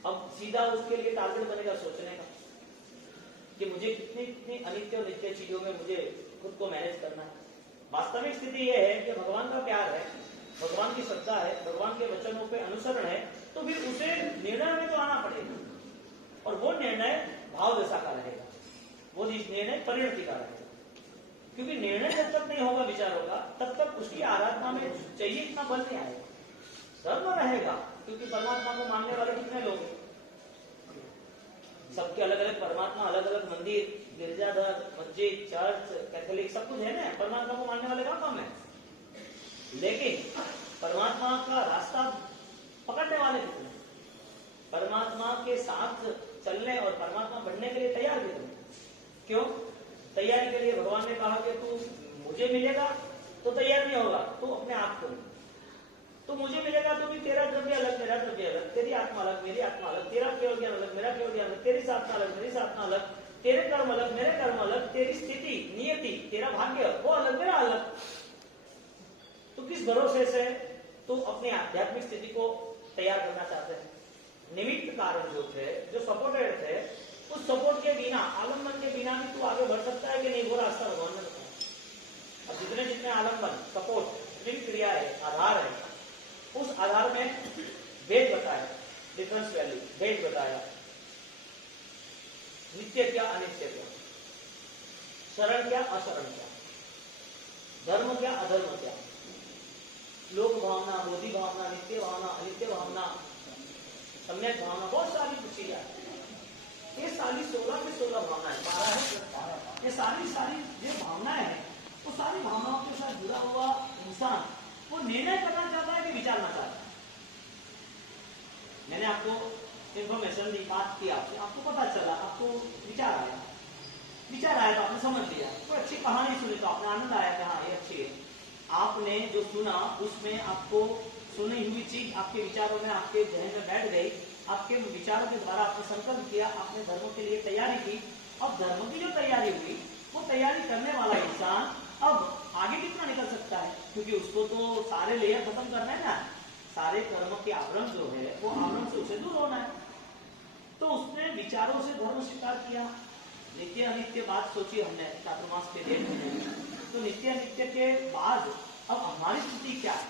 अब सीधा उसके लिए टारगेट बनेगा सोचने का कि मुझे कितनी कितनी अनित्य और नित्य चीजों में मुझे खुद को मैनेज करना है। वास्तविक स्थिति यह है कि भगवान का प्यार है, भगवान की श्रद्धा है, भगवान के वचनों पे अनुसरण है, तो फिर उसे निर्णय में तो आना पड़ेगा, और वो निर्णय भाव दशा का रहेगा, वो निर्णय परिणति का रहेगा। क्योंकि निर्णय जब तक नहीं होगा विचारों का, तब तक उसकी आराधना में चाहिए इतना बल नहीं आएगा। धर्म रहेगा, क्योंकि परमात्मा को मानने वाले कितने लोग हैं, सबके अलग अलग परमात्मा, अलग अलग मंदिर, गिरजाघर, मस्जिद, चर्च, कैथोलिक, सब कुछ है ना, परमात्मा को मानने वाले का कम है। लेकिन परमात्मा का रास्ता पकड़ने वाले कितने, परमात्मा के साथ चलने और परमात्मा बनने के लिए तैयार कितने। क्यों तैयारी के लिए भगवान ने कहा कि तू मुझे मिलेगा तो तैयार नहीं होगा, तू अपने आप को, तो मुझे मिलेगा तो भी तेरा द्रव्य अलग, मेरा द्रव्य अलग, तेरी आत्मा अलग, मेरी आत्मा अलग, तेरा केवल ज्ञान अलग, मेरा केवल ज्ञान अलग, तेरी साधना अलग, मेरी साधना अलग, तेरे कर्म अलग, मेरे कर्म अलग, तेरी स्थिति नियति, तेरा भाग्य वो अलग, मेरा अलग। तो किस भरोसे से तू अपनी आध्यात्मिक स्थिति को तैयार करना चाहते हैं। निमित्त कारण जो थे, जो सपोर्टेड थे, उस सपोर्ट के बिना, आलम्बन के बिना भी तू आगे बढ़ सकता है कि नहीं, वो रास्ता भगवान ने बताया। अब जितने जितने आलम्बन, सपोर्ट, क्रिया है, आधार है, उस आधार में भेद बताया, डिफरेंस वैल्यू भेद बताया, नित्य क्या अनित्य क्या, शरण क्या अशरण क्या, धर्म क्या अधर्म क्या, लोक भावना, बोधि भावना, नित्य भावना, अनित्य भावना, सम्यक भावना, बहुत सारी चीजें हैं। ये सारी 16 से 16 भावनाएं, 12 है, ये सारी जो भावनाएं हैं, वो सारी भावनाओं के साथ जुड़ा हुआ इंसान वो निर्णय करना चाहता है कि विचारना चाहता है। मैंने आपको इंफॉर्मेशन दी, बात की, आपको पता चला, आपको विचार आया तो आपने समझ लिया, तो अच्छी कहानी सुनी तो आपने आनंद आया कि हाँ ये अच्छी है। आपने जो सुना उसमें आपको सुनी हुई चीज आपके विचारों में, आपके जहन में बैठ गई, आपके विचारों के द्वारा आपने संकल्प किया, आपने धर्म के लिए तैयारी की। अब धर्म की जो तैयारी हुई, वो तैयारी करने वाला इंसान अब आगे कितना निकल सकता है, क्योंकि उसको तो सारे लेयर खत्म करना है ना, सारे कर्म के आवरण जो है वो आवरण से उसे दूर होना है। तो उसने विचारों से धर्म स्वीकार किया। नित्य अनित्य बात सोची हमने चातुर्मास के डेट में, तो नित्य अनित्य के बाद अब हमारी स्थिति क्या है,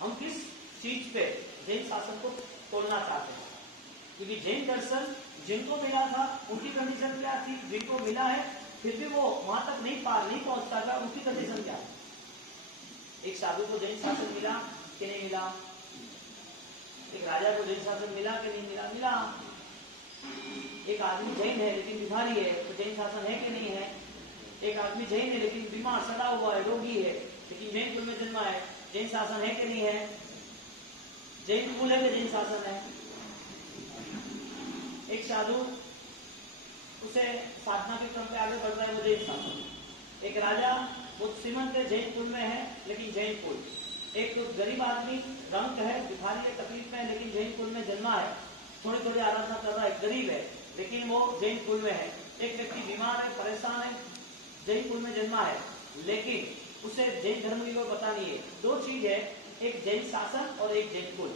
हम किस चीज पे जैन शासन को तोड़ना चाहते हैं। क्योंकि जैन दर्शन जिनको मिला था उनकी कंडीशन क्या थी, जिनको मिला है फिर भी वो वहां तक नहीं पहुंचता था, उनकी कंडीशन क्या है। एक साधु को जैन शासन मिला कि नहीं मिला, एक राजा को जैन शासन मिला कि नहीं मिला, एक आदमी जैन है लेकिन बीमारी है तो जैन शासन है कि नहीं है, एक आदमी जैन है लेकिन बीमार सड़ा हुआ है, रोगी है, लेकिन जैन कुल में जन्मा है, जैन शासन है कि नहीं है, जैन कुल है कि जैन शासन है। एक साधु उसे साधना के क्रम पे आगे बढ़ रहा है, वो जैन शासन। एक राजा वो श्रीमंत है, जैन कुल में है लेकिन जैन कुल। एक गरीब आदमी रंग है, भिखारी है, तकलीफ में है, लेकिन जैन कुल में जन्मा है, थोड़ी थोड़ी आराधना कर रहा है, गरीब है लेकिन वो जैन कुल में है। एक व्यक्ति बीमार है, परेशान है, जैन कुल में जन्मा है लेकिन उसे जैन धर्म की कोई पता नहीं है। दो चीज है, एक जैन शासन और एक जैन कुल,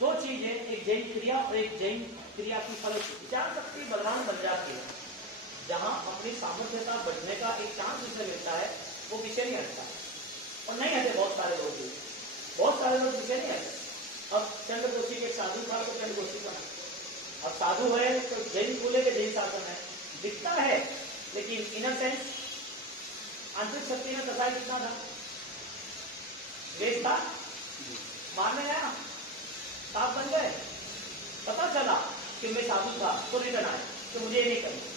दो चीज है, एक जैन क्रिया और एक जैन क्रिया की फल विचार शक्ति बलवान बन जाती है। जहां अपनी सामर्थ्यता बढ़ने का एक चांस उसे मिलता है, वो पीछे नहीं हटता। और नहीं हटे बहुत सारे लोग पीछे नहीं हटे। अब चंद्रगोशी के साधु था तो चंद्रगोशी का, अब साधु है तो जैन बोले के जैन शासन है, दिखता है लेकिन इनर सेंस आंतरिक शक्ति में कसाई कितना था, देश था, मारने आया, साफ बन गए, पता चला कि मैं साधु था तो रिटर्न आए तो मुझे ये नहीं करना।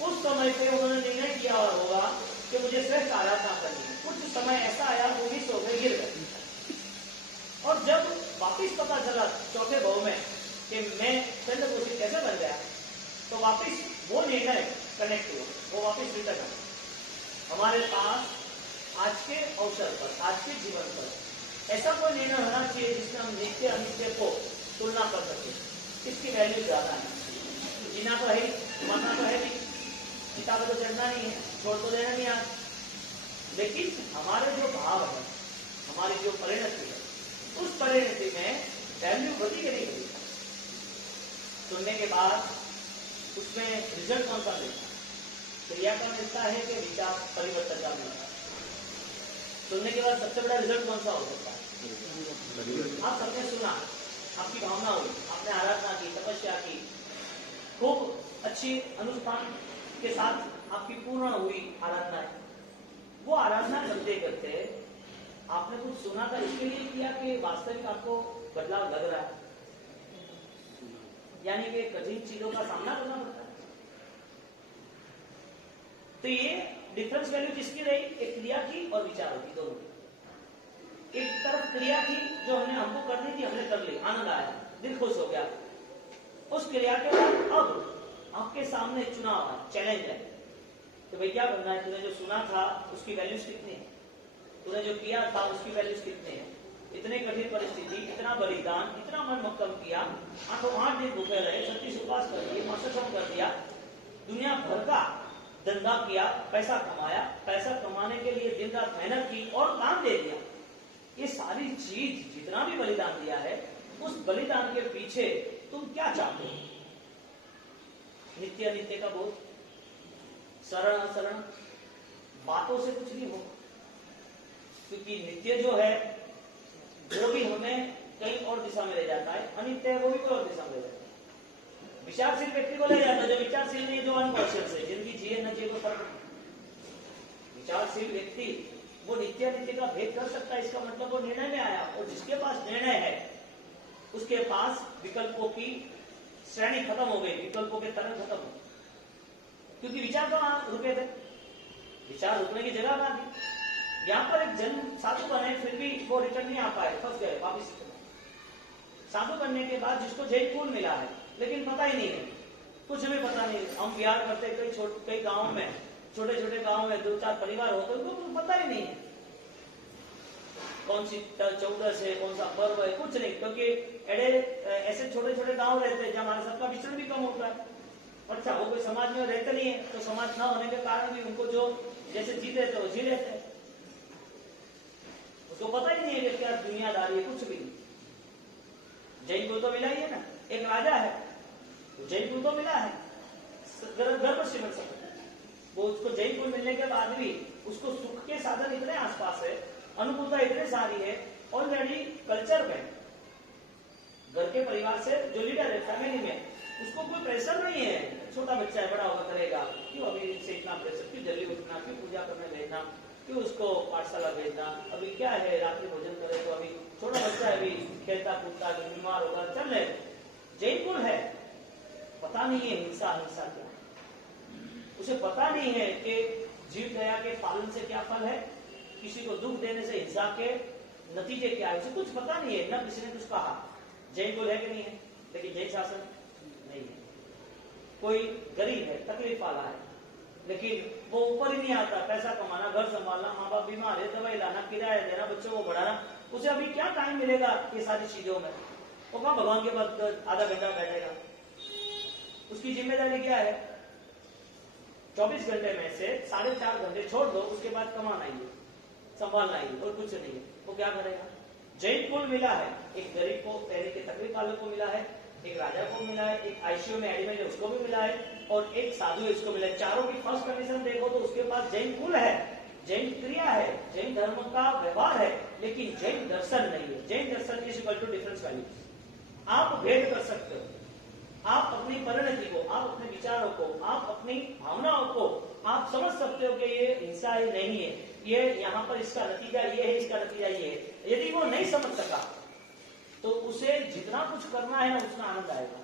उस समय पे उन्होंने निर्णय किया होगा कि मुझे श्रेष्ठ आराधना करनी है। कुछ समय ऐसा आया वो भी सो गए, गिर गए, और जब वापिस पता चला चौथे भाव में कि मैं चंद्रगोशी कैसे बन गया, तो वापिस वो निर्णय कनेक्ट हुआ, वो वापिस रिटर्न आया। हमारे पास आज के अवसर पर, आज के जीवन पर ऐसा कोई निर्णय होना चाहिए जिसमें हम नित्य अनित्य को तुलना कर सके, इसकी वैल्यू ज्यादा है। जीना तो है, मरना तो है नहीं, किताबें तो चढ़ना नहीं है, छोड़ तो देना नहीं आज, लेकिन हमारे जो भाव है, हमारी जो परिणति है, उस परिणति में वैल्यू बढ़ी कि नहीं बढ़ी। सुनने के बाद उसमें रिजल्ट कौन सा मिलता है? क्रिया का मिलता है कि विचार परिवर्तन का मिलता है? सुनने के बाद सबसे बड़ा रिजल्ट कौन सा हो सकता है? आप सबने सुना, आपकी भावना हुई, आपने आराधना की, तपस्या की, खूब अच्छी अनुष्ठान के साथ आपकी पूर्ण हुई आराधना है। वो आराधना करते करते आपने कुछ सुना था इसके लिए किया कि वास्तविक आपको बदलाव लग रहा है, यानी कि कठिन चीजों का सामना करना पड़ता है। तो ये डिफरेंस वैल्यू किसकी रही? एक क्रिया की और विचारों की, दोनों की। एक तरफ क्रिया थी जो हमने हमको करनी थी, हमने कर ली, आनंद आया, दिल खुश हो गया। उस क्रिया के बाद अब आपके सामने चुनाव है, चैलेंज है, तो भाई क्या करना है? तूने जो सुना था उसकी वैल्यूज कितनी है, तूने जो किया था उसकी वैल्यूज कितनी है। इतने कठिन परिस्थिति, इतना बलिदान, इतना मन मक्कम किया, 8 दिन भूखे रहे, 36 उपवास कर दिए, मास्टर कर दिया, दुनिया भर का धंधा किया, पैसा कमाया, पैसा कमाने के लिए दिन रात मेहनत की और काम दे दिया। ये सारी चीज, जितना भी बलिदान दिया है, उस बलिदान के पीछे तुम क्या चाहते हो? नित्य अनित्य का बोध, शरण अशरण, बातों से कुछ नहीं होगा, क्योंकि नित्य जो है वो भी हमें कहीं और दिशा में ले जाता है, अनित्य है वो भी कोई और दिशा में ले जाता है। विचारशील व्यक्ति को ले जाता है, जो विचारशील नहीं, जो अनकॉन्शियस है, जिंदगी जिए न जिए को फर्क नहीं। विचारशील व्यक्ति वो नित्य अनित्य का भेद कर सकता है, इसका मतलब वो निर्णय में आया, और जिसके पास निर्णय है उसके पास विकल्पों की श्रेणी खत्म हो गई, विकल्पों के तरह खत्म हो, क्योंकि विचार तो वहां रुके थे, विचार रुकने की जगह कहां थी। यहाँ पर एक जन साधु बने, फिर भी वो रिटर्न नहीं आ पाए, फंस गए वापिस। साधु बनने के बाद जिसको जैन कुल मिला है, लेकिन पता ही नहीं है, कुछ भी पता नहीं। हम बिहार करते कई गांव में, छोटे छोटे गांव में 2-4 परिवार होते, उनको पता ही नहीं है कौन सी 14 है, कौन सा पर्व है, कुछ नहीं, क्योंकि ऐसे छोटे छोटे गांव रहते हैं जहाँ हमारे सबका विचरण भी कम होता है। अच्छा, वो कोई समाज में रहते नहीं है, तो समाज न होने के कारण भी उनको जो जैसे जी लेते हैं वो जी लेते हैं, उसको पता ही नहीं है कि क्या दुनियादारी है, कुछ भी नहीं। जैन कुल तो मिला ही है ना, एक राजा है, तो जैन कुल तो मिला है, गर्व से मिल सकता है वो। उसको जैन कुल मिलने के बाद भी उसको सुख के साधन इतने आसपास है, अनुकूलता इतनी सारी है, ऑलरेडी कल्चर में घर के परिवार से जो लीडर है फैमिली में, उसको कोई प्रेशर नहीं है, छोटा बच्चा है, बड़ा होगा करेगा, क्यों अभी से इतना प्रेशर, क्यों जल्दी उठना, क्यों पूजा करने भेजना, क्यों उसको पाठशाला भेजना, अभी क्या है रात्रि भोजन करे, तो अभी छोटा बच्चा है, अभी खेलता कूदता, बीमार होगा, चल रहे। जैन कुल है, पता नहीं है हिंसा हिंसा क्या, उसे पता नहीं है कि जीव दया के पालन से क्या फल है, किसी को दुख देने से हिंसा के नतीजे क्या है, उसे कुछ पता नहीं है, न किसी ने कुछ कहा। जैन कुल है कि नहीं है? लेकिन जैन शासन नहीं है। कोई गरीब है, तकलीफ वाला है, लेकिन वो ऊपर ही नहीं आता, पैसा कमाना, घर संभालना, माँ बाप बीमार है, दवाई लाना, किराया देना, बच्चों को पढ़ाना, उसे अभी क्या टाइम मिलेगा ये सारी चीजों में? वो कहाँ भगवान के पास आधा घंटा बैठेगा? उसकी जिम्मेदारी क्या है? 24 घंटे में से 4.5 घंटे छोड़ दो, उसके बाद कमाना ही है, संभालना ही, और कुछ नहीं है। वो क्या करेगा? जैन कुल मिला है, एक गरीब को, पहले के तकलीफ वाले को मिला है, एक राजा को मिला है, एक आईसीयू में एडमिट है उसको भी मिला है, और एक साधु इसको मिला है। चारों की फर्स्ट कंडीशन देखो तो उसके पास जैन कुल है, जैन क्रिया है, जैन धर्म का व्यवहार है, लेकिन जैन दर्शन नहीं है। जैन दर्शन is equal to difference value. आप भेद कर सकते हो, आप अपनी परिणति को, आप अपने विचारों को, आप अपनी भावनाओं को आप समझ सकते हो कि ये हिंसा है नहीं है, ये यहाँ पर इसका नतीजा ये है, इसका नतीजा ये है। यदि वो नहीं समझ सका तो उसे जितना कुछ करना है ना उतना आनंद आएगा,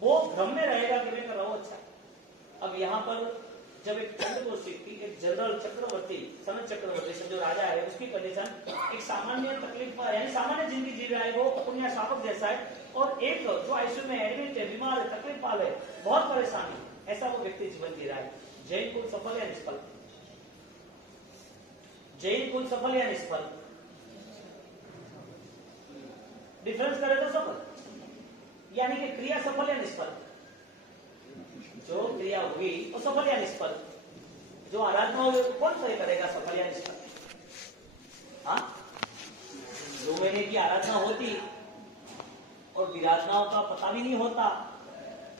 वो भ्रम में रहेगा कि मैं कर रहा हूं अच्छा। अब यहाँ पर जब एक चंद्र को सीखती, एक जनरल चक्रवर्ती, सनत चक्रवर्ती से जो राजा है, उसकी कंडीशन एक सामान्य तकलीफ यानी सामान्य जिंदगी जी रहा है, वो अपने शावक जैसा है, और एक जो आईसीयू में एडमिट है, बीमार है, तकलीफ पाल है, बहुत परेशानी, ऐसा वो व्यक्ति जीवन जी रहा है। जैन कुल सफल या निष्फल? जैन कुल सफल या निष्फल? डिफरेंस करे तो सफल, यानी कि क्रिया सफल या निष्फल? जो क्रिया हुई वो सफल या निष्फल? जो आराधना हुई कौन सही करेगा, सफल या निष्फल? हाँ, 2 महीने की आराधना होती और विराधनाओं का पता भी नहीं होता,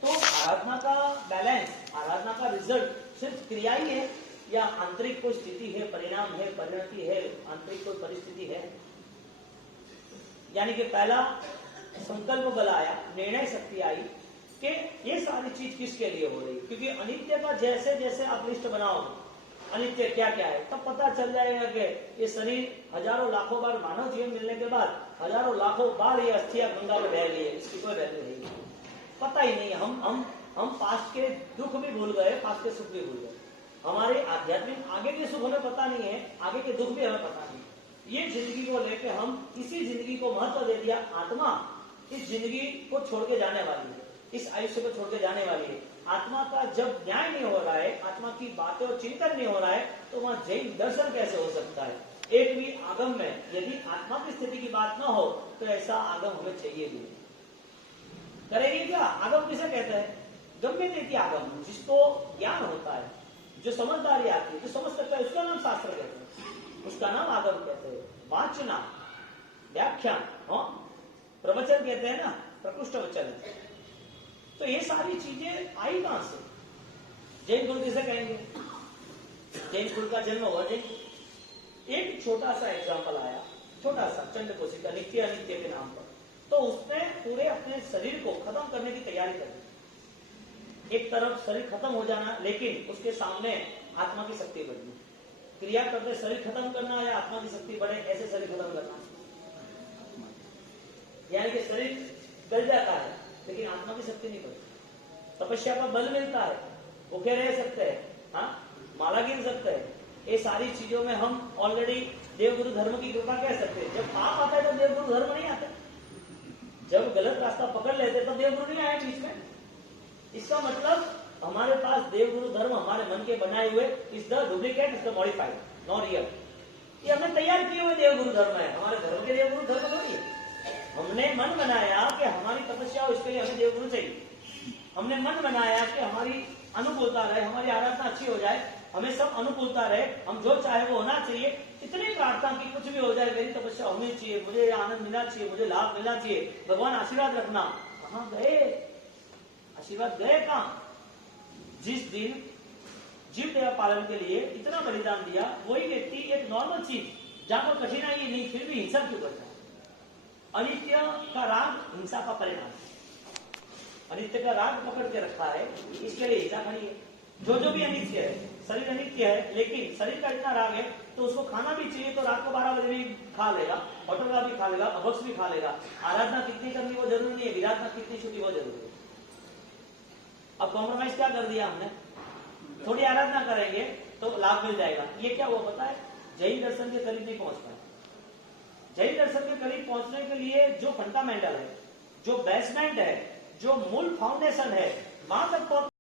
तो आराधना का बैलेंस, आराधना का रिजल्ट सिर्फ क्रिया ही है या आंतरिक कोई स्थिति है, परिणाम है, परिणति है, आंतरिक कोई परिस्थिति है? यानी कि पहला संकल्प बल आया, निर्णय शक्ति आई कि ये सारी चीज किसके लिए हो रही है, क्योंकि अनित्य का जैसे जैसे आप लिस्ट बनाओगे अनित्य क्या क्या है, तब पता चल जाएगा कि ये शरीर हजारों लाखों बार मानव जीवन मिलने के बाद हजारों लाखों बार ये अस्थियां गंगा में बह रही है, इसकी कोई वैल्यू नहीं, पता ही नहीं। हम पास्ट के दुख भी भूल गए, पास्ट के सुख भी भूल गए, हमारे आध्यात्मिक आगे के सुख हमें पता नहीं है, आगे के दुख भी हमें पता नहीं। ये जिंदगी को लेके हम इसी जिंदगी को महत्व दे दिया। आत्मा इस जिंदगी को छोड़ के जाने वाली है, इस आयुष्य को छोड़ के जाने वाली है। आत्मा का जब न्याय नहीं हो रहा है, आत्मा की बातें और चिंतन नहीं हो रहा है, तो वहां जैन दर्शन कैसे हो सकता है? एक भी आगम में यदि आत्मा की स्थिति की बात ना हो तो ऐसा आगम हमें चाहिए भी। करेगी क्या? आगम किसे कहते हैं? गम्य देती आगम, जिसको ज्ञान होता है, जो समझदारी आती है, जो समझ सकता है, उसका नाम शास्त्र कहते हैं, उसका नाम आगम कहते हैं। वाचना, व्याख्यान, प्रवचन कहते हैं ना, प्रकृष्ट वचन। तो ये सारी चीजें आई कहां से? जैन कुल किसे कहेंगे? जैन कुल का जन्म हुआ जैन। एक छोटा सा एग्जाम्पल आया, छोटा सा, चंड कोशिका, नित्य अनित्य के नाम पर, तो उसने पूरे अपने शरीर को खत्म करने की तैयारी कर दी। एक तरफ शरीर खत्म हो जाना, लेकिन उसके सामने आत्मा की शक्ति बढ़नी। क्रिया करते शरीर खत्म करना या आत्मा की शक्ति बढ़े, ऐसे शरीर खत्म करना, यानी कि शरीर गल जाता है लेकिन आत्मा की शक्ति नहीं बढ़ती। तपस्या का बल मिलता है, भूखे रह सकते हैं, हाँ, माला गिन सकते हैं। ये सारी चीजों में हम ऑलरेडी देवगुरु धर्म की कृपा कह सकते हैं। जब पाप आता है तो देवगुरु धर्म नहीं आता, जब गलत रास्ता पकड़ लेते तो देवगुरु नहीं आए बीच में। इसका मतलब हमारे पास देवगुरु धर्म हमारे मन के बनाए हुए is the duplicate, is the modified, not real. ये हमने तैयार किए हुए देवगुरु धर्म है, हमारे धर्म के देवगुरु धर्म थोड़ी है। हमने मन बनाया कि हमारी तपस्या हो, इसके लिए हमें देवगुरु चाहिए। हमने मन बनाया कि हमारी अनुकूलता रहे, हमारी आराधना अच्छी हो जाए, हमें सब अनुकूलता रहे, हम जो चाहे वो होना चाहिए। इतनी प्रार्थना की कुछ भी हो जाए, मेरी तपस्या होनी चाहिए, मुझे आनंद मिलना चाहिए, मुझे लाभ मिलना चाहिए, भगवान आशीर्वाद रखना। कहां गए आशीर्वाद? गए कहां? जिस दिन जीव दया पालन के लिए इतना बलिदान दिया, वही व्यक्ति एक नॉर्मल चीज जहां पर कठिनाई नहीं, फिर भी हिंसा क्यों करता है? अनित्य का राग हिंसा का परिणाम, अनित्य का राग पकड़ के रखा है, इसके लिए हिंसा खड़ी है। जो भी अनित्य है, शरीर अनित्य है, लेकिन शरीर का इतना राग है तो उसको खाना भी चाहिए, तो रात को 12 बजे भी खा लेगा, होटल का भी खा लेगा, अभक्ष भी खा लेगा। आराधना कितनी करनी वो जरूरी नहीं है, विराधना कितनी छुट्टी वो जरूरी है। अब कॉम्प्रोमाइज क्या कर दिया हमने? थोड़ी आराधना करेंगे तो लाभ मिल जाएगा। ये क्या हुआ पता है? जैन दर्शन के करीब नहीं पहुंच पाए। जैन दर्शन के करीब पहुंचने के लिए जो फंडामेंटल है, जो बेसमेंट है, जो मूल फाउंडेशन है, वहां तक